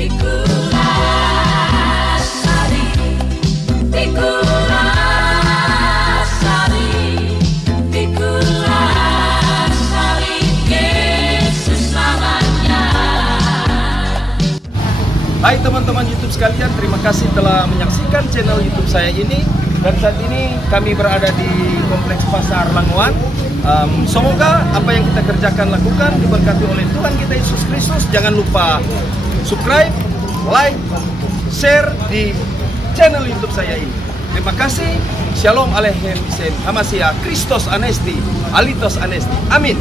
Hai teman-teman YouTube sekalian, terima kasih telah menyaksikan channel YouTube saya ini. Dan saat ini kami berada di Kompleks Pasar Langowan. Semoga apa yang kita kerjakan lakukan diberkati oleh Tuhan kita Yesus Kristus. Jangan lupa subscribe, like, share di channel YouTube saya ini. Terima kasih. Shalom Aleichem Isem Hamasia Kristos Anesti Alitos Anesti. Amin.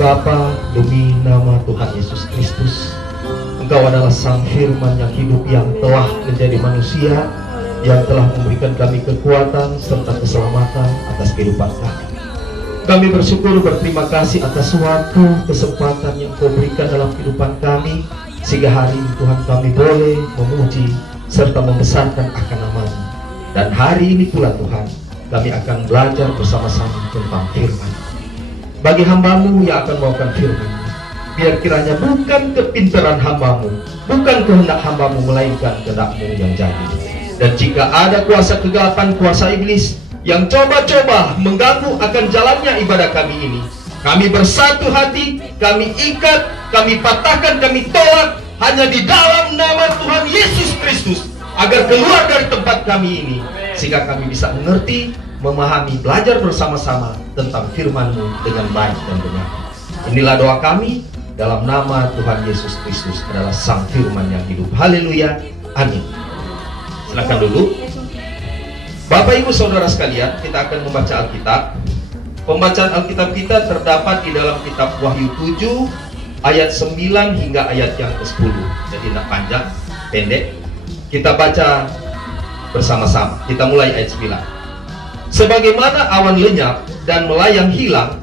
Bapa, demi nama Tuhan Yesus Kristus, Engkau adalah Sang Firman yang hidup, yang telah menjadi manusia, yang telah memberikan kami kekuatan serta keselamatan atas kehidupan kami. Kami bersyukur, berterima kasih atas suatu kesempatan yang Kau berikan dalam kehidupan kami, sehingga hari ini Tuhan kami boleh memuji serta membesarkan akan nama-Mu. Dan hari ini pula Tuhan, kami akan belajar bersama-sama tentang firman. Bagi hamba-Mu yang akan membawakan firman, biar kiranya bukan kepintaran hamba-Mu, bukan kehendak hamba-Mu, melainkan kehendak-Mu yang jadi. Dan jika ada kuasa kegelapan, kuasa iblis yang coba-coba mengganggu akan jalannya ibadah kami ini, kami bersatu hati, kami ikat, kami patahkan, kami tolak hanya di dalam nama Tuhan Yesus Kristus, agar keluar dari tempat kami ini, sehingga kami bisa mengerti, memahami, belajar bersama-sama tentang firman-Mu dengan baik dan benar. Inilah doa kami dalam nama Tuhan Yesus Kristus adalah Sang Firman yang hidup. Haleluya, amin. Silakan dulu. Bapak Ibu Saudara sekalian, kita akan membaca Alkitab. Pembacaan Alkitab kita terdapat di dalam kitab Wahyu 7 ayat 9 hingga ayat yang ke-10. Jadi tidak panjang, pendek. Kita baca bersama-sama. Kita mulai ayat 9. Sebagaimana awan lenyap dan melayang hilang,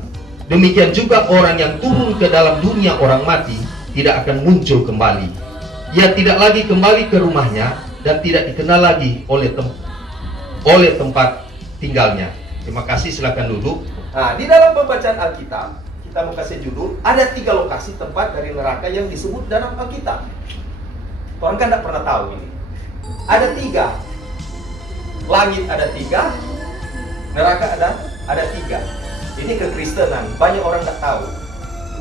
demikian juga orang yang turun ke dalam dunia orang mati tidak akan muncul kembali. Ia tidak lagi kembali ke rumahnya dan tidak dikenal lagi oleh tempat tinggalnya. Terima kasih, silakan duduk. Nah, di dalam pembacaan Alkitab, kita mau kasih judul, ada 3 lokasi tempat dari neraka yang disebut dalam Alkitab. Orang kan tidak pernah tahu ini. Ada 3. Langit ada 3, neraka ada 3. Ini kekristenan, banyak orang tak tahu.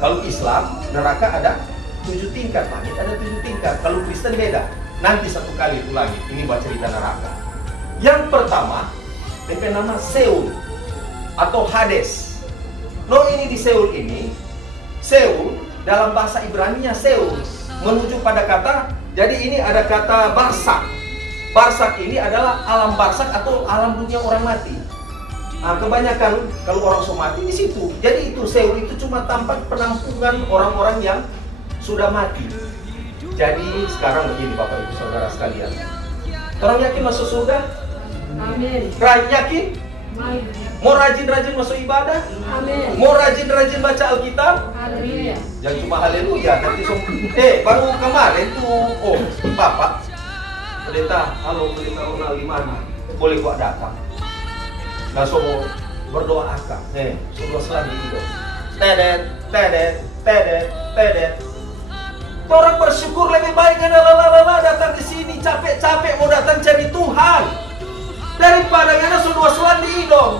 Kalau Islam, neraka ada 7 tingkat, langit ada 7 tingkat. Kalau Kristen beda. Nanti satu kali itu lagi. Ini buat cerita neraka. Yang pertama, DP nama Seul atau Hades. Ini di Seul ini, Seul dalam bahasa Ibrani-nya Seul menuju pada kata, jadi ini ada kata barsak. Barsak ini adalah alam barsak atau alam dunia orang mati. Nah, kebanyakan kalau orang mati di situ. Jadi itu Seul itu cuma tempat penampungan orang-orang yang sudah mati. Jadi sekarang begini Bapak Ibu Saudara sekalian. Orang yakin masuk surga? Amin. Yakin? Mau rajin-rajin masuk ibadah? Amin. Mau rajin-rajin baca Alkitab? Haleluya. Jangan cuma haleluya, nanti baru kemarin tuh, Bapak pendeta, halo pendeta Ronald di mana? Boleh gua datang? Langsung berdoa akak. Sudah selagi itu. Tedet. Orang bersyukur lebih baik datang di sini capek-capek mau datang cari Tuhan daripada ngana sudah selan di hidung.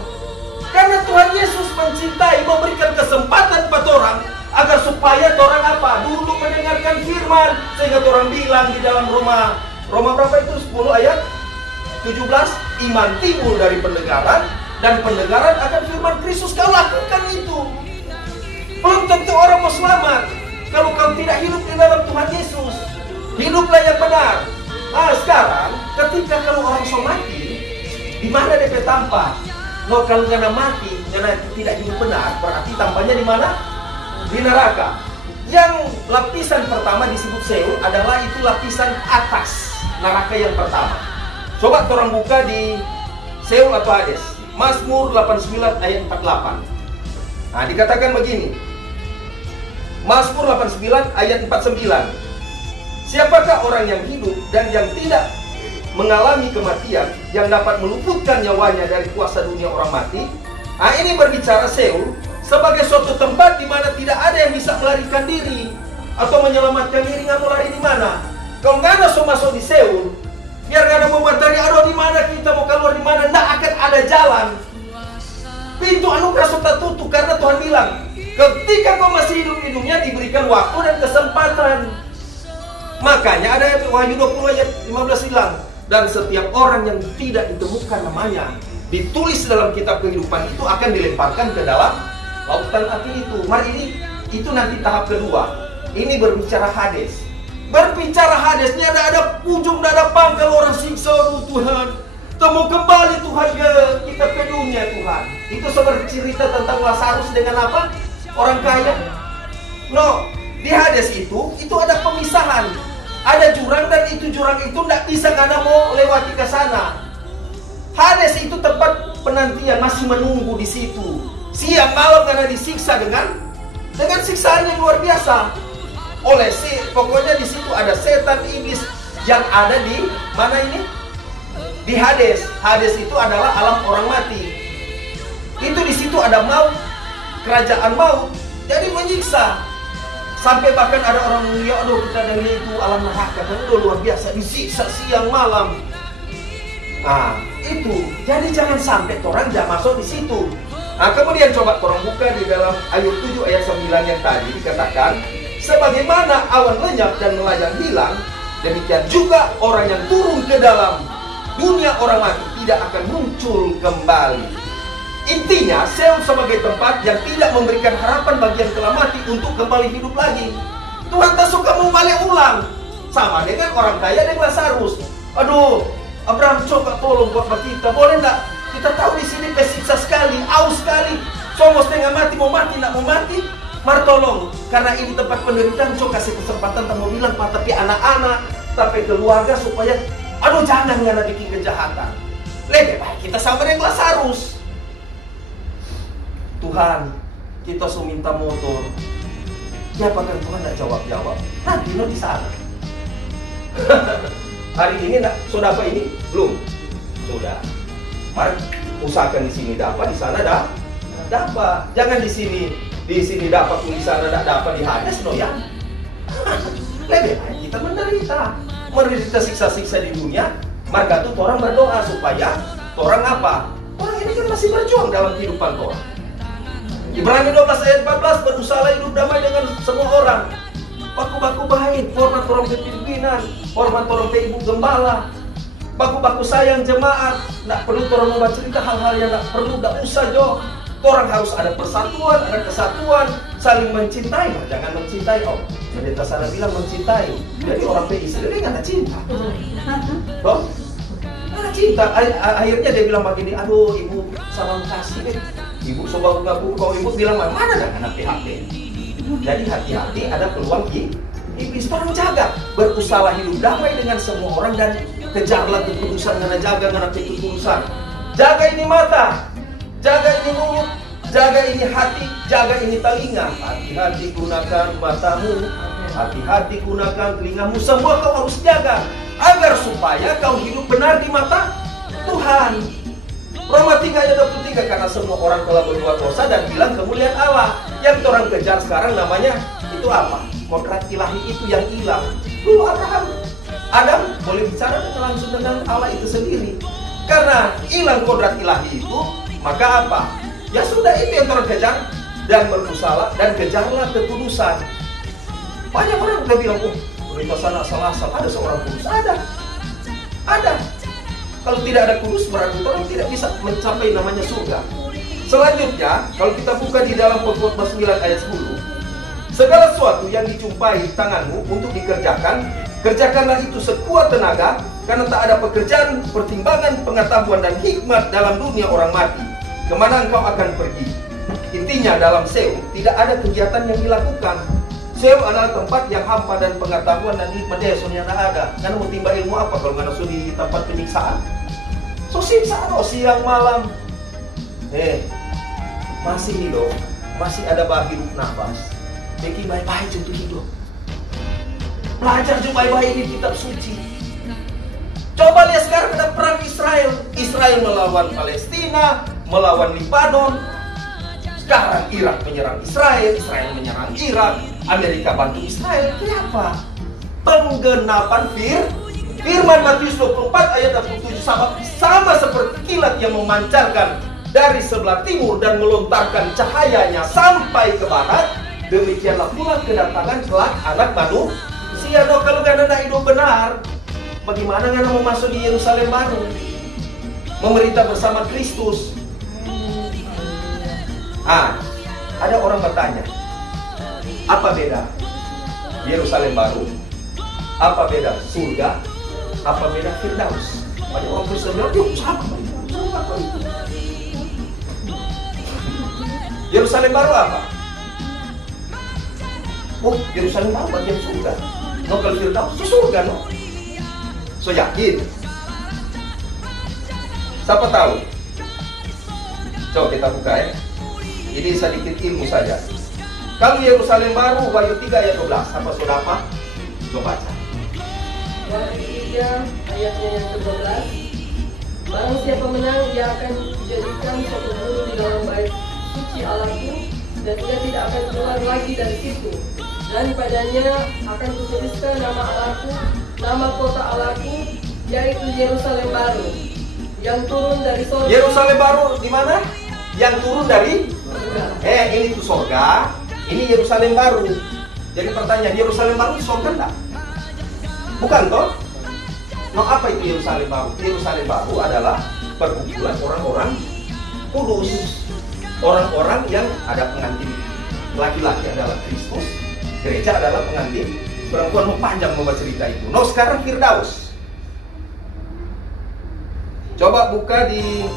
Karena Tuhan Yesus mencintai, memberikan kesempatan pada orang agar supaya orang apa? Dulu mendengarkan firman, sehingga orang bilang di dalam Roma berapa itu? 10 ayat 17, iman timbul dari pendengaran dan pendengaran akan firman Kristus. Kau lakukan itu. mau selamat kalau kau tidak hidup di dalam Tuhan Yesus. Hiduplah yang benar. Nah sekarang ketika kalau orang so mati, di mana DP tampak? No, kalau karena mati, karena tidak hidup benar, berarti tampaknya di mana? Di neraka. Yang lapisan pertama disebut Seol adalah itu lapisan atas neraka yang pertama. Coba orang buka di Seol atau Hades. Mazmur 89 ayat 48. Nah, dikatakan begini. Mazmur 89 ayat 49. Siapakah orang yang hidup dan yang tidak mengalami kematian, yang dapat meluputkan nyawanya dari kuasa dunia orang mati? Nah, ini berbicara Seol sebagai suatu tempat di mana tidak ada yang bisa melarikan diri atau menyelamatkan diri. Nggak mau lari di mana? Kalau nggak ada masuk di Seol, biar nggak ada mau materi, aduh di mana kita mau keluar di mana? Nggak akan ada jalan. Pintu anugerah sudah tutup karena Tuhan bilang, ketika kau masih hidup di dunia diberikan waktu dan kesempatan. Makanya ada Wahyu 20 ayat 15 bilang, dan setiap orang yang tidak ditemukan namanya ditulis dalam kitab kehidupan itu akan dilemparkan ke dalam lautan api itu. Mari ini itu nanti tahap kedua. Ini berbicara Hades. Berbicara Hades ini ada ujung, ada pangkal orang siksa. Tuhan, temu kembali Tuhan kita ke dunia Tuhan. Itu seperti cerita tentang Lazarus dengan apa? Orang kaya. No, di Hades itu ada pemisahan. Ada jurang dan itu jurang itu tidak bisa karena mau lewati ke sana. Hades itu tempat penantian, masih menunggu di situ. Siang malam karena disiksa dengan siksaan yang luar biasa. Pokoknya di situ ada setan iblis yang ada di mana ini? Di Hades. Hades itu adalah alam orang mati. Itu di situ ada maut, kerajaan maut. Jadi menyiksa. Sampai bahkan ada orang mulia, aduh kita dengar itu alam neraka, kan udah luar biasa, disiksa siang malam. Nah, itu. Jadi jangan sampai orang jangan masuk di situ. Nah, kemudian coba orang buka di dalam Ayub 7 ayat 9 yang tadi dikatakan, sebagaimana awan lenyap dan melayang hilang, demikian juga orang yang turun ke dalam dunia orang mati tidak akan muncul kembali. Intinya, Seol sebagai tempat yang tidak memberikan harapan bagi yang telah mati untuk kembali hidup lagi. Tuhan tak suka mau balik ulang. Sama dengan orang kaya dan Lazarus. Aduh, Abraham coba tolong buat kita. Boleh enggak? Kita tahu di sini kesiksa sekali, aus sekali. Somos setengah mati, mau mati, enggak mau mati. Mari tolong, karena ini tempat penderitaan. Coba kasih kesempatan, tak mau bilang, Pak, tapi anak-anak, tapi keluarga supaya, aduh jangan nggak bikin kejahatan. Lebih baik kita sama dengan Lazarus. Tuhan, kita sudah minta motor. Siapa kan Tuhan tidak jawab-jawab. Nanti lo di sana. Hari ini sudah apa ini? Belum. Sudah. Mari usahakan di sini dapat, di sana dapat. Jangan di sini dapat, di sana tidak dapat, di Hades no ya. Lebih baik kita menderita siksa-siksa di dunia. Maka itu orang berdoa supaya orang apa? Orang ini kan masih berjuang dalam kehidupan orang. Ibrani 12 ayat 14, berusaha hidup damai dengan semua orang. Baku-baku baik, hormat orang pimpinan, hormat orang ibu gembala. Baku-baku sayang jemaat, tidak perlu orang membaca cerita hal-hal yang tidak perlu, tidak usah jo. Orang harus ada persatuan, ada kesatuan, saling mencintai, jangan mencintai. Oh, pendeta sana bilang mencintai. Jadi orang PI sendiri nggak ada cinta. Toh? Nggak ada cinta. Akhirnya dia bilang begini, aduh ibu salam kasih. Ibu coba ngaku, kalau ibu bilang mana dah anak PHP. Jadi hati-hati, ada peluang iblis. Tolong jaga, berusaha hidup damai dengan semua orang dan kejarlah kekudusan, karena jaga karena kekudusan. Jaga ini mata, jaga ini mulut, jaga ini hati, jaga ini telinga. Hati-hati gunakan matamu, hati-hati gunakan telingamu. Semua kau harus jaga agar supaya kau hidup benar di mata Tuhan. Roma 3 ayat 23, karena semua orang telah berbuat dosa dan bilang kemuliaan Allah. Yang orang kejar sekarang namanya itu apa? Kodrat ilahi itu yang hilang. Dulu Adam boleh bicara langsung dengan Allah itu sendiri. Karena hilang kodrat ilahi itu, maka apa? Ya sudah, itu yang orang kejar dan berusaha dan kejarlah kekudusan. Banyak orang udah bilang, oh, berita sana salah, ada seorang kudus. Ada. Kalau tidak ada kudus berarti orang tidak bisa mencapai namanya surga. Selanjutnya, kalau kita buka di dalam Pengkhotbah 9 ayat 10, Segala sesuatu yang dijumpai tanganmu untuk dikerjakan, kerjakanlah itu sekuat tenaga, karena tak ada pekerjaan, pertimbangan, pengetahuan, dan hikmat dalam dunia orang mati. Kemana engkau akan pergi? Intinya dalam Seul tidak ada kegiatan yang dilakukan. Seul adalah tempat yang hampa dan pengetahuan dan hikmat desonnya tidak ada. Karena mau timba ilmu apa kalau nggak sudah di tempat penyiksaan? So siksaan siang malam. Masih hidup, masih ada hidup nafas. Jadi baik-baik untuk hidup. Belajar juga baik-baik di kitab suci. Coba lihat sekarang ada perang Israel. Israel melawan Palestina, melawan Lebanon. Sekarang Irak menyerang Israel, Israel menyerang Irak, Amerika bantu Israel. Kenapa? Penggenapan firman Matius 24 ayat 27 sama seperti kilat yang memancarkan dari sebelah timur dan melontarkan cahayanya sampai ke barat. Demikianlah pula kedatangan kelak anak manusia. Kalau kalian tidak hidup benar, bagaimana kalian mau masuk di Yerusalem baru, memerintah bersama Kristus? Ada orang bertanya, apa beda Yerusalem baru? Apa beda surga? Apa beda Firdaus? Banyak orang Kristen bilang, sama. Yerusalem baru apa? Yerusalem baru bagian surga. Kalau Firdaus, surga, no? So yakin? Siapa tahu? Coba kita buka ya. Ini sedikit ilmu saja. Kalau Yerusalem baru, Wahyu 3 ayat 12. Apa sudah apa? Coba baca. Wahyu 3 ayatnya yang ke-12. Barang siapa menang, ia akan dijadikan satu guru di dalam bait suci Allahku, dan ia tidak akan keluar lagi dari situ. Dan padanya akan kutuliskan nama Allahku, nama kota Allahku, yaitu Yerusalem baru, yang turun dari surga. Yerusalem baru di mana? Yang turun dari surga. Ini tuh surga, ini Yerusalem baru. Jadi pertanyaan, Yerusalem baru di surga enggak? Bukan toh? Apa itu Yerusalem baru? Yerusalem baru adalah perkumpulan orang-orang kudus, orang-orang yang ada pengantin laki-laki adalah Kristus, gereja adalah pengantin perempuan. Mau panjang membaca cerita itu. Sekarang Firdaus. Coba buka di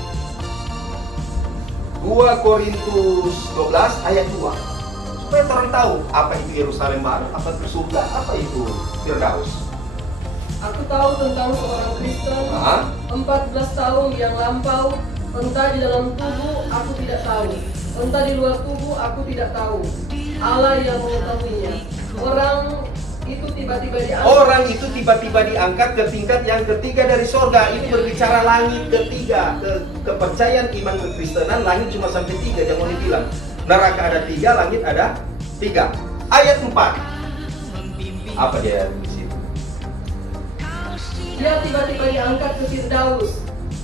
2 Korintus 12 ayat 2. Supaya orang tahu apa itu Yerusalem baru, apa itu surga, apa itu Firdaus. Aku tahu tentang seorang Kristen 14 tahun yang lampau, entah di dalam tubuh aku tidak tahu, entah di luar tubuh aku tidak tahu. Allah yang mengetahuinya. Orang itu tiba-tiba diangkat ke tingkat yang ketiga dari surga. Ini berbicara langit ketiga. Kepercayaan iman kekristenan, langit cuma sampai 3, jangan dibilang. Neraka ada 3, langit ada 3. Ayat 4. Apa dia di situ? Dia tiba-tiba diangkat ke Firdaus,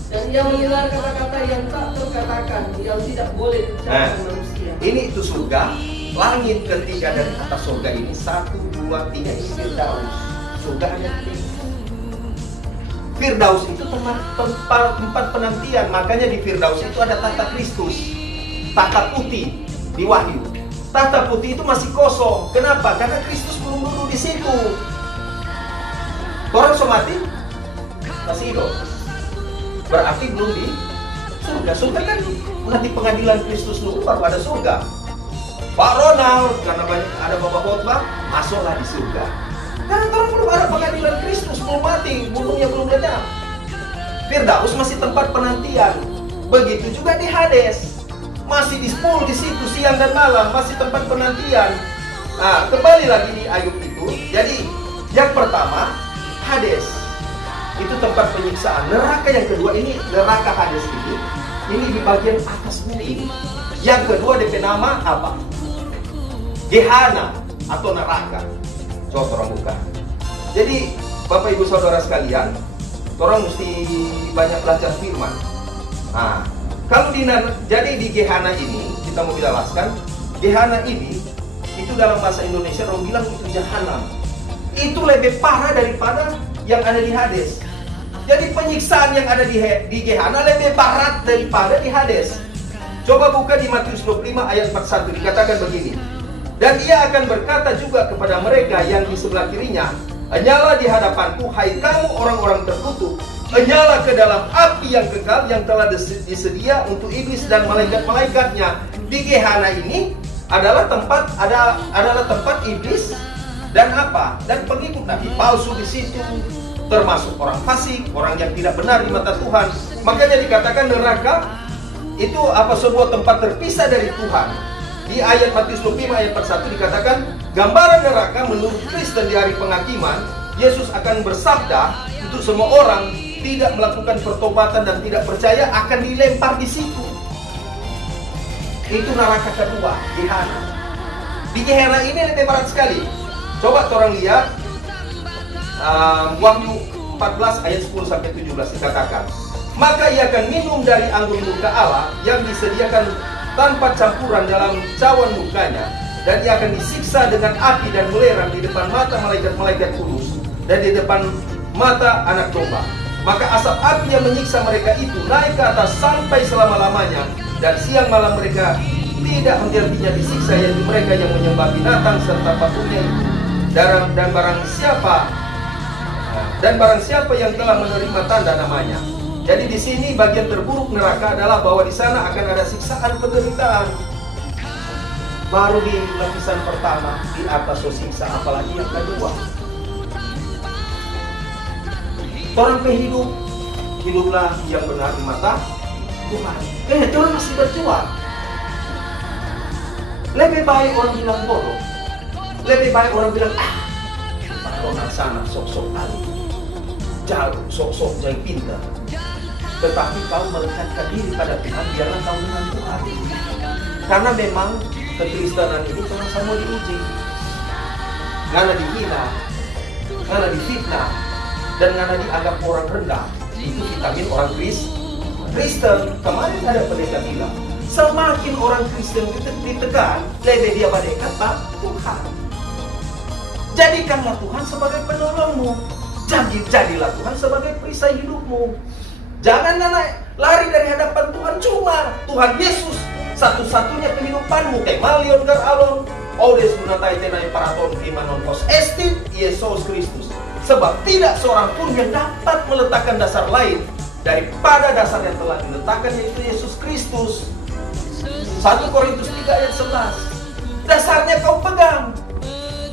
dan ia mendengar kata-kata yang tak terkatakan, yang tidak boleh diucapkan manusia. Ini itu surga. Langit ketiga dari atas surga ini 1, 2, 3 ini Firdaus. Surga ada 3. Firdaus itu tempat penantian. Makanya di Firdaus itu ada tahta Kristus, tahta putih di Wahyu. Tahta putih itu masih kosong. Kenapa? Karena Kristus belum duduk di situ. Orang somati masih hidup. Berarti belum di surga. Surga kan nanti pengadilan Kristus dulu baru ada surga. Pak Ronald, karena banyak ada bapak khotbah, masuklah di surga. Karena orang belum ada pengadilan Kristus, belum mati, bunuhnya belum lenyap. Firdaus masih tempat penantian. Begitu juga di Hades, masih di spool di situ siang dan malam, masih tempat penantian. Nah, kembali lagi di Ayub itu. Jadi yang pertama Hades, itu tempat penyiksaan. Neraka yang kedua ini, neraka Hades ini di bagian atas bumi. Yang kedua DP nama apa? Gehana atau neraka. Coba orang buka. Jadi Bapak Ibu Saudara sekalian, orang mesti banyak belajar firman. Nah, kalau jadi di Gehana ini kita mau jelaskan, Gehana ini itu dalam bahasa Indonesia orang bilang itu jahanam. Itu lebih parah daripada yang ada di Hades. Jadi penyiksaan yang ada di Gehana lebih berat daripada di Hades. Coba buka di Matius 25 ayat 41, dikatakan begini. Dan ia akan berkata juga kepada mereka yang di sebelah kirinya, "Enyalah di hadapanku, hai kamu orang-orang terkutuk, enyalah ke dalam api yang kekal yang telah disedia untuk iblis dan malaikat-malaikatnya." Di Gehenna ini adalah tempat iblis dan apa? Dan pengikut nabi palsu di situ, termasuk orang fasik, orang yang tidak benar di mata Tuhan. Makanya dikatakan neraka itu sebuah tempat terpisah dari Tuhan. Di ayat Matius 25 ayat 41 dikatakan, gambaran neraka menurut Kristen di hari penghakiman, Yesus akan bersabda untuk semua orang tidak melakukan pertobatan dan tidak percaya akan dilempar di situ. Itu neraka kedua, Gehenna. Di Gehenna ini lebih berat sekali. Coba orang lihat Wahyu 14 ayat 10 sampai 17 dikatakan, maka ia akan minum dari anggur murka Allah yang disediakan tanpa campuran dalam cawan mukanya, dan ia akan disiksa dengan api dan belerang di depan mata malaikat-malaikat kudus dan di depan mata anak domba. Maka asap api yang menyiksa mereka itu naik ke atas sampai selama-lamanya, dan siang malam mereka tidak henti-hentinya disiksa, yaitu mereka yang menyembah binatang serta patungnya itu. Dan barang siapa yang telah menerima tanda namanya. Jadi di sini bagian terburuk neraka adalah bahwa di sana akan ada siksaan penderitaan. Baru di lapisan pertama di atas siksa, apalagi yang kedua. Orang hiduplah yang benar di mata Tuhan. Tuhan masih berjuang. Lebih baik orang bilang bodoh. Lebih baik orang bilang Ronald sana sok-sok kali, jauh sok-sok jadi pintar. Tetapi kau melekatkan diri pada Tuhan, biarlah kau dengan Tuhan. Karena memang kekristenan ini telah sama diuji, karena dihina, karena difitnah, dan karena dianggap orang rendah. Itu vitamin orang Kristen. Kemarin ada pendeta bilang, semakin orang Kristen ditekan, lebih dia dekat pada Tuhan. Jadikanlah Tuhan sebagai penolongmu. Jadilah Tuhan sebagai perisai hidupmu. Jangan lari dari hadapan Tuhan. Cuma Tuhan Yesus satu-satunya kehidupanmu. Kemalion gar alon. Odes gunatai tenai paraton imanon os estit Yesus Kristus. Sebab tidak seorang pun yang dapat meletakkan dasar lain daripada dasar yang telah diletakkan, yaitu Yesus Kristus. 1 Korintus 3 ayat 11. Dasarnya kau pegang.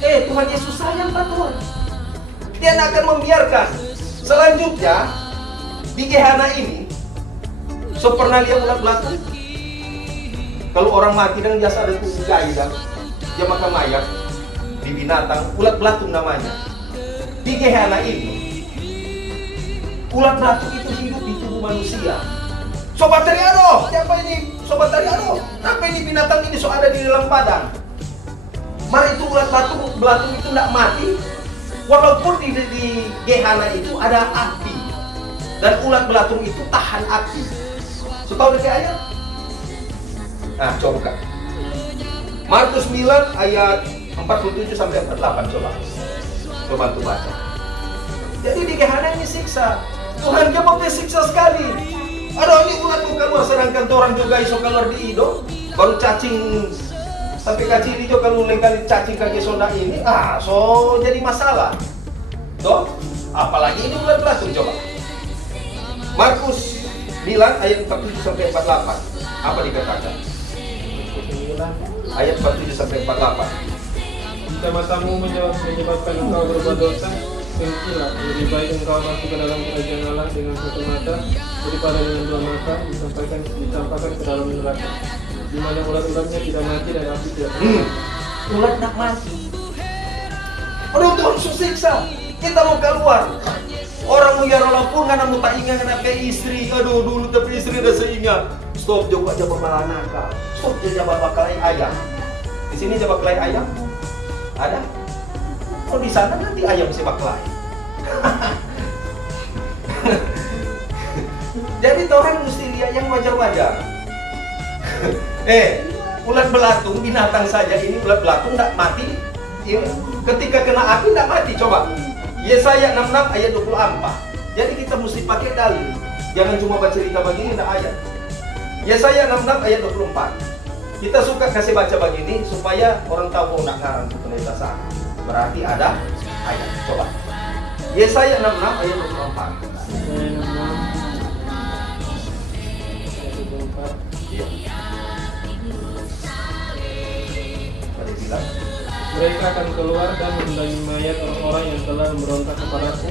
Tuhan Yesus sayang Tuhan. Dia akan membiarkan. Selanjutnya di Gehenna ini, pernah lihat ulat belatung? Kalau orang mati dengan biasa ada tubuh gairah, dia makan mayat di binatang, ulat belatung namanya. Di Gehenna ini, ulat belatung itu hidup di tubuh manusia. Sobat Triano, siapa ini? Sobat Triano, apa ini binatang ini ada di dalam badan? Mari itu ulat belatung itu tidak mati, walaupun di Gehenna itu ada api, dan ulat belatung itu tahan api. Tahu dari ayat? Nah, coba kan. Markus 9 ayat 47 sampai 48 coba tuh baca. Jadi di Gehenna ini siksa. Tuhan dia mau siksa sekali. Aduh, ini ulat mau keluar, sedangkan orang juga iso keluar di ido, baru cacing sampai kacil hijau kalau lengkali cacing kaki soda ini, so jadi masalah. Toh, apalagi ini ulat belatung. Coba Markus 9 ayat 47 sampai 48. Apa dikatakan? 9 ayat 47 sampai 48. Jika matamu menyebabkan engkau berbuat dosa, berhentilah. Lebih baik engkau masuk ke dalam kerajaan Allah dengan satu mata daripada dengan dua mata dicampakkan ke dalam neraka, di mana ulat-ulatnya tidak mati dan api tidak ulat tidak mati. Aduh, Tuhan siksa. Kita mau keluar. Orang mau yara pun karena mau tak ingat kena ke istri. Aduh, dulu tapi istri udah seingat. Stop juga aja bermalanaka. Stop aja bakalai ayam. Di sini aja bakalai ayam. Ada? Oh, di sana nanti ayam si bakalai. Jadi orang mesti lihat yang wajar-wajar. Ulat belatung binatang saja, ini ulat belatung tidak mati. Ketika kena api tidak mati. Coba Yesaya 66 ayat 24. Jadi kita mesti pakai dalil. Jangan cuma baca cerita begini, tidak ayat. Yesaya 66 ayat 24. Kita suka kasih baca begini supaya orang tahu kok nak ngarang itu pendeta sah. Berarti ada ayat. Coba. Yesaya 66 ayat 24. Iya. Tadi bilang Mereka akan keluar dan mendatangi mayat orang-orang yang telah memberontak kepadaku.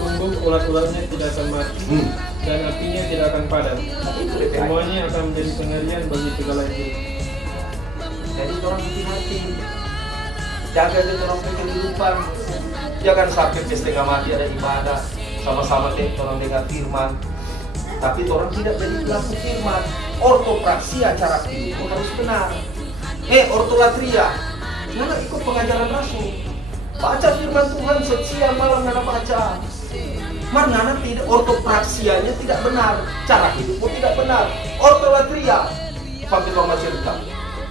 Sungguh ulat-ulatnya tidak akan mati dan apinya tidak akan padam. Semuanya akan menjadi pengerian bagi segala hidup. Jadi orang hati-hati, jaga orang kehidupan. Jangan sampai setengah mati ada ibadah, sama-sama orang dengar firman, tapi orang tidak jadi pelaku firman. Ortopraksia cara hidup harus benar. Ortolatria, mana ikut pengajaran Rasul. Baca firman Tuhan siang malam nana baca. Mana tidak ortopraksianya tidak benar, cara hidupmu tidak benar. Ortolatria, pakai mama cerita.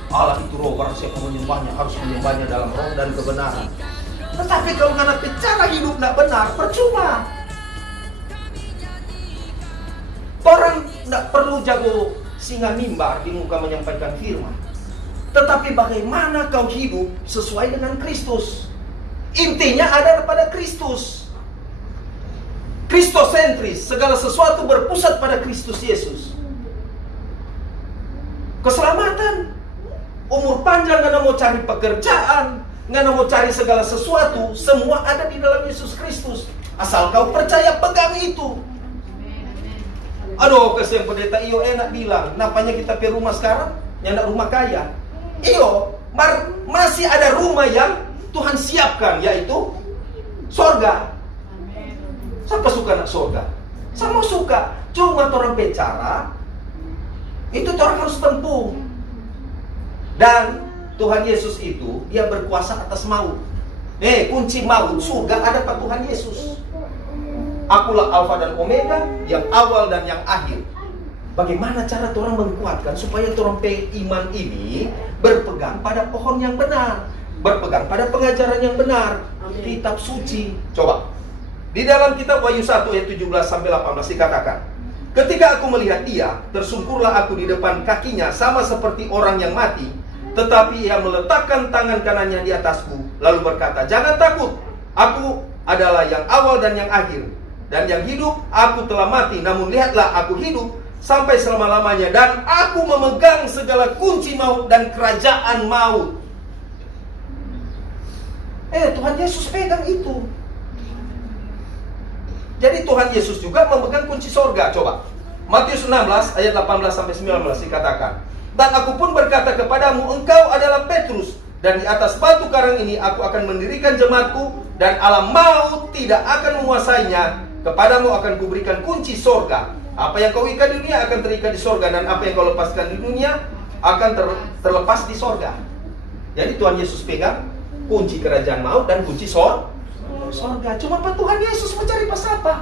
Allah itu roh, barang siapa menyembahnya harus menyembahnya dalam roh dan kebenaran. Tetapi kalau karena cara hidup tidak benar, percuma. Orang tidak perlu jago singa mimbar di muka menyampaikan firman. Tetapi bagaimana kau hidup sesuai dengan Kristus. Intinya ada pada Kristus. Kristosentris, segala sesuatu berpusat pada Kristus Yesus. Keselamatan, umur panjang, nggak mau cari pekerjaan, nggak mau cari segala sesuatu, semua ada di dalam Yesus Kristus. Asal kau percaya, pegang itu. Aduh, kesian pendeta iyo enak bilang, napanya kita pergi rumah sekarang, nyandak rumah kaya. Iyo, masih ada rumah yang Tuhan siapkan, yaitu sorga. Siapa suka nak sorga? Sama suka. Cuma orang bicara, itu orang harus tempuh. Dan Tuhan Yesus itu, dia berkuasa atas maut. Kunci maut, surga ada pada Tuhan Yesus. Akulah Alfa dan Omega, yang awal dan yang akhir. Bagaimana cara orang menguatkan supaya orang iman ini berpegang pada pohon yang benar, berpegang pada pengajaran yang benar, kitab suci. Coba. Di dalam kitab Wahyu 1 ayat 17-18 dikatakan, ketika aku melihat dia, tersungkurlah aku di depan kakinya sama seperti orang yang mati, tetapi ia meletakkan tangan kanannya di atasku, lalu berkata, jangan takut, aku adalah yang awal dan yang akhir, dan yang hidup. Aku telah mati, namun lihatlah aku hidup sampai selama-lamanya, dan aku memegang segala kunci maut dan kerajaan maut. Tuhan Yesus pegang itu. Jadi Tuhan Yesus juga memegang kunci sorga. Coba Matius 16 ayat 18-19 dikatakan, dan aku pun berkata kepadamu, engkau adalah Petrus, dan di atas batu karang ini aku akan mendirikan jemaatku, dan alam maut tidak akan menguasainya. Kepadamu akan kuberikan kunci sorga. Apa yang kau ikat di dunia akan terikat di sorga, dan apa yang kau lepaskan di dunia akan terlepas di sorga. Jadi Tuhan Yesus pegang kunci kerajaan maut dan kunci sorga. Cuma Pak Tuhan Yesus mencari apa?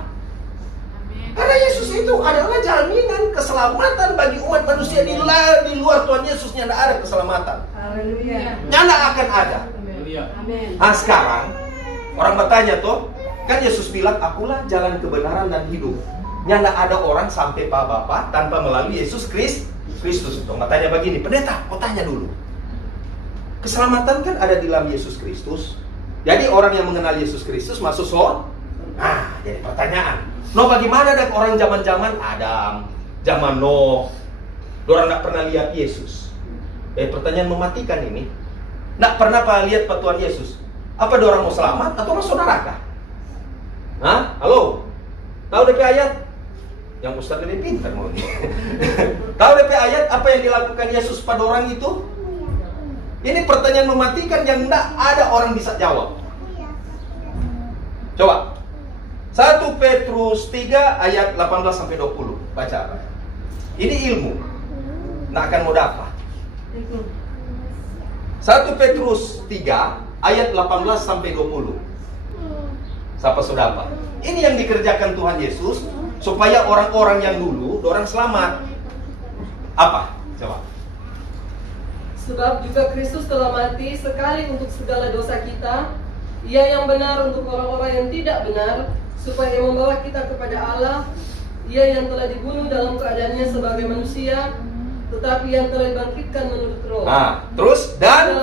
Karena Yesus itu adalah jaminan keselamatan bagi umat manusia. Di luar Tuhan Yesus tidak ada keselamatan. Nyana akan ada. Nah sekarang orang bertanya tuh, kan Yesus bilang, akulah jalan kebenaran dan hidup. Nyana ada orang sampai Pak Bapa tanpa melalui Yesus Kristus. Itu tanya begini, pendeta, kau tanya dulu. Keselamatan kan ada di dalam Yesus Kristus. Jadi orang yang mengenal Yesus Kristus masuk surga. Nah, jadi pertanyaan, bagaimana ada orang zaman-zaman Adam, zaman Nuh, orang tidak pernah lihat Yesus. Pertanyaan mematikan ini. Tidak pernah lihat Pak Tuhan Yesus. Apa orang mau selamat atau masuk neraka? Hah? Halo? Tahu DP ayat? Yang Ustaz lebih pintar mau. Tahu DP ayat apa yang dilakukan Yesus pada orang itu? Ini pertanyaan mematikan yang tidak ada orang bisa jawab. Coba 1 Petrus 3 ayat 18-20 baca. Ini ilmu, tidak akan mau dapat. 1 Petrus 3 ayat 18-20. Siapa sudah apa? Ini yang dikerjakan Tuhan Yesus supaya orang-orang yang dulu, orang selamat. Apa? Coba. Sebab juga Kristus telah mati sekali untuk segala dosa kita, Ia yang benar untuk orang-orang yang tidak benar, supaya membawa kita kepada Allah. Ia yang telah dibunuh dalam keadaannya sebagai manusia, tetapi yang telah dibangkitkan menurut roh. Nah, terus dan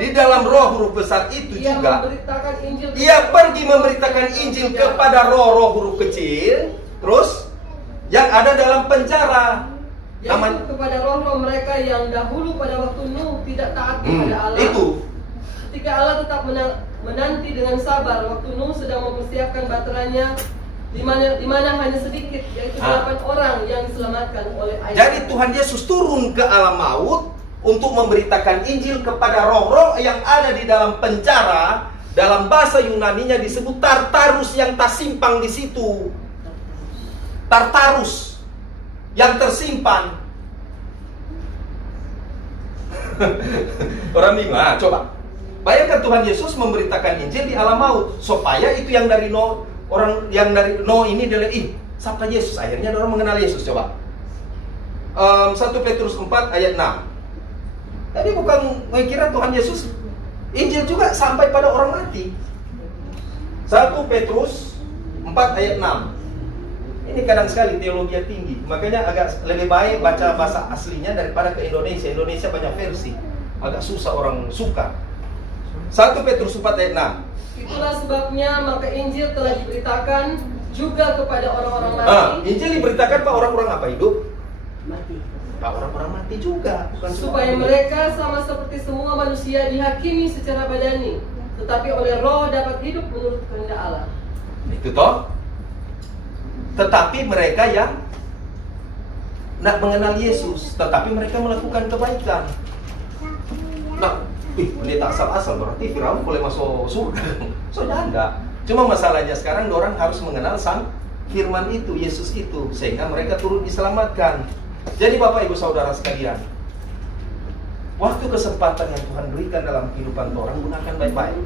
di dalam roh huruf besar itu Ia juga memberitakan Injil ia pergi memberitakan Injil kepada roh-roh huruf kecil. Terus yang ada dalam penjara, yaitu kepada roh-roh mereka yang dahulu pada waktu Nuh tidak taat kepada Allah. Itu Ketika Allah tetap menanti dengan sabar waktu Nuh sedang mempersiapkan baterainya, di mana hanya sedikit, yaitu 8 orang yang diselamatkan oleh air. Jadi Tuhan Yesus turun ke alam maut untuk memberitakan Injil kepada roh-roh yang ada di dalam penjara. Dalam bahasa Yunaninya disebut Tartarus yang tersimpan di situ. Tartarus yang tersimpan. Orang bingung. Nah, coba bayangkan Tuhan Yesus memberitakan Injil di alam maut supaya itu yang dari Nuh, orang yang dari Nuh ini dia lihat, siapa Yesus? Akhirnya orang mengenal Yesus. Coba 1 Petrus 4 ayat 6. Tadi bukan mengira Tuhan Yesus Injil juga sampai pada orang mati. 1 Petrus 4 ayat 6. Ini kadang sekali teologi tinggi, makanya agak lebih baik baca bahasa aslinya daripada ke Indonesia. Indonesia banyak versi, agak susah orang suka. 1 Petrus 4 ayat 6. Itulah sebabnya maka Injil telah diberitakan juga kepada orang-orang mati. Injil diberitakan Pak orang-orang apa hidup? Mati. Pak orang-orang mati juga. Bukan supaya mereka sama seperti semua manusia dihakimi secara badani, tetapi oleh roh dapat hidup menurut kehendak Allah. Itu toh. Tetapi mereka yang nak mengenal Yesus, tetapi mereka melakukan kebaikan. Nah, pendeta asal-asal berarti Firaun boleh masuk surga. Sudah enggak. Cuma masalahnya sekarang orang harus mengenal sang firman itu, Yesus itu, sehingga mereka turut diselamatkan. Jadi Bapak Ibu Saudara sekalian, waktu kesempatan yang Tuhan berikan dalam kehidupan orang, gunakan baik-baik.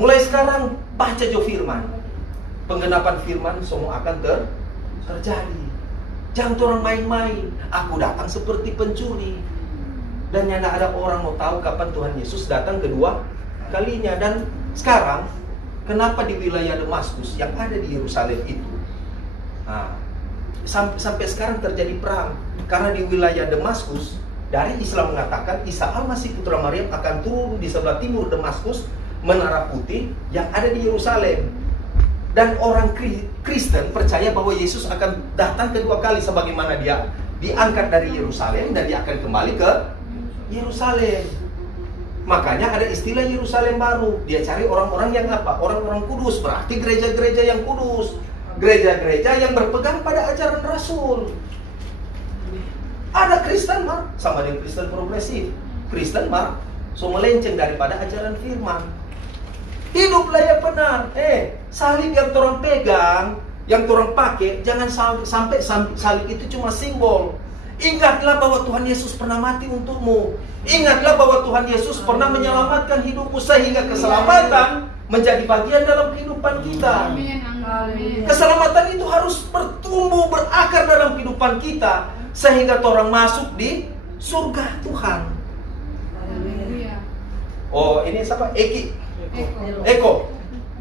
Mulai sekarang baca jo firman. Penggenapan firman semua akan terjadi. Jangan orang main-main. Aku datang seperti pencuri. Dan yang ada orang mau tahu kapan Tuhan Yesus datang kedua kalinya. Dan sekarang, kenapa di wilayah Damaskus yang ada di Yerusalem itu, sampai sekarang terjadi perang? Karena di wilayah Damaskus, dari Islam mengatakan Isa Al-Masih Putra Maryam akan turun di sebelah timur Damaskus, Menara Putih yang ada di Yerusalem. Dan orang Kristen percaya bahwa Yesus akan datang kedua kali, sebagaimana dia diangkat dari Yerusalem dan dia akan kembali ke Yerusalem. Makanya ada istilah Yerusalem baru. Dia cari orang-orang yang apa? Orang-orang kudus. Berarti gereja-gereja yang kudus, gereja-gereja yang berpegang pada ajaran Rasul. Ada Kristen mah sama dengan Kristen progresif. Kristen mah so melenceng daripada ajaran firman. Hiduplah yang benar. Salib yang orang pegang, yang orang pakai, jangan sampai salib itu cuma simbol. Ingatlah bahwa Tuhan Yesus pernah mati untukmu. Ingatlah bahwa Tuhan Yesus pernah menyelamatkan hidupmu, sehingga keselamatan menjadi bagian dalam kehidupan kita. Keselamatan itu harus bertumbuh, berakar dalam kehidupan kita, sehingga orang masuk di surga Tuhan. Oh, ini siapa? Eko.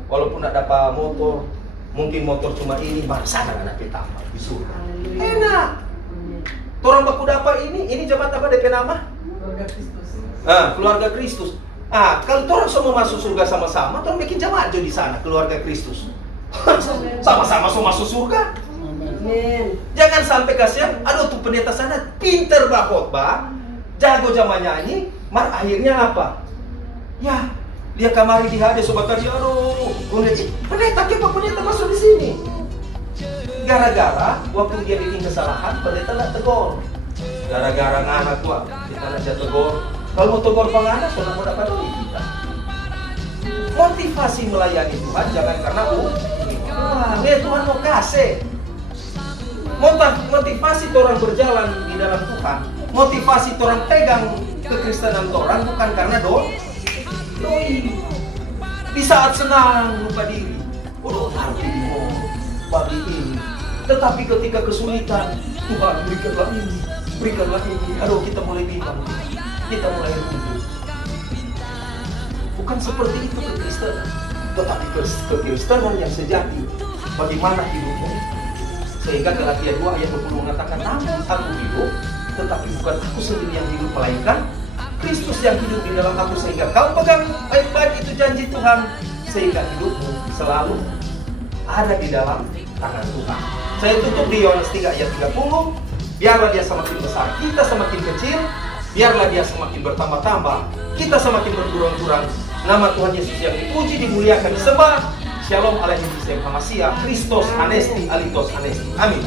Walaupun tidak dapat motor, mungkin motor cuma ini, sana anak kita di surga. Enak. Orang baku dapat ini jemaat apa DP nama? Keluarga Kristus. Keluarga Kristus. Kalau orang semua masuk surga sama-sama, orang bikin jemaat di sana, keluarga Kristus. Sama-sama semua masuk surga. Amin. Jangan sampai kasihan, aduh tuh pendeta sana pinter khotbah, jago jamaah nyanyi, akhirnya apa? Ya, dia kamari di hade sobat tadi, aduh, pendeta masuk di sini. Gara-gara waktu dia bikin kesalahan, pendeta nggak tegur. Gara-gara nganak tua, kita nggak tegur. Kalau mau tegur penganak, sudah mau dapat duit kita. Motivasi melayani Tuhan jangan karena Tuhan mau kasih. Motivasi orang berjalan di dalam Tuhan, motivasi orang pegang kekristenan orang bukan karena doi. Di saat senang lupa diri, harus bagi ini. Tetapi ketika kesulitan, Tuhan berikanlah ini. Aduh, kita mulai bimbang, kita mulai runtuh. Bukan seperti itu kekristenan, tetapi kekristenan yang sejati. Bagaimana hidupmu? Sehingga Galatia 2 ayat 20 mengatakan, namun aku hidup, tetapi bukan aku sendiri yang hidup, melainkan Kristus yang hidup di dalam aku. Sehingga kau pegang baik-baik itu janji Tuhan, sehingga hidupmu selalu ada di dalam tangan Tuhan. Saya tutup di Yohanes 3 ayat 30. Biarlah dia semakin besar, kita semakin kecil. Biarlah dia semakin bertambah-tambah, kita semakin berkurang-kurang. Nama Tuhan Yesus yang dipuji, dimuliakan, disembah. Shalom alaihi wasallam. Christos anesti, alitos anesti. Amin.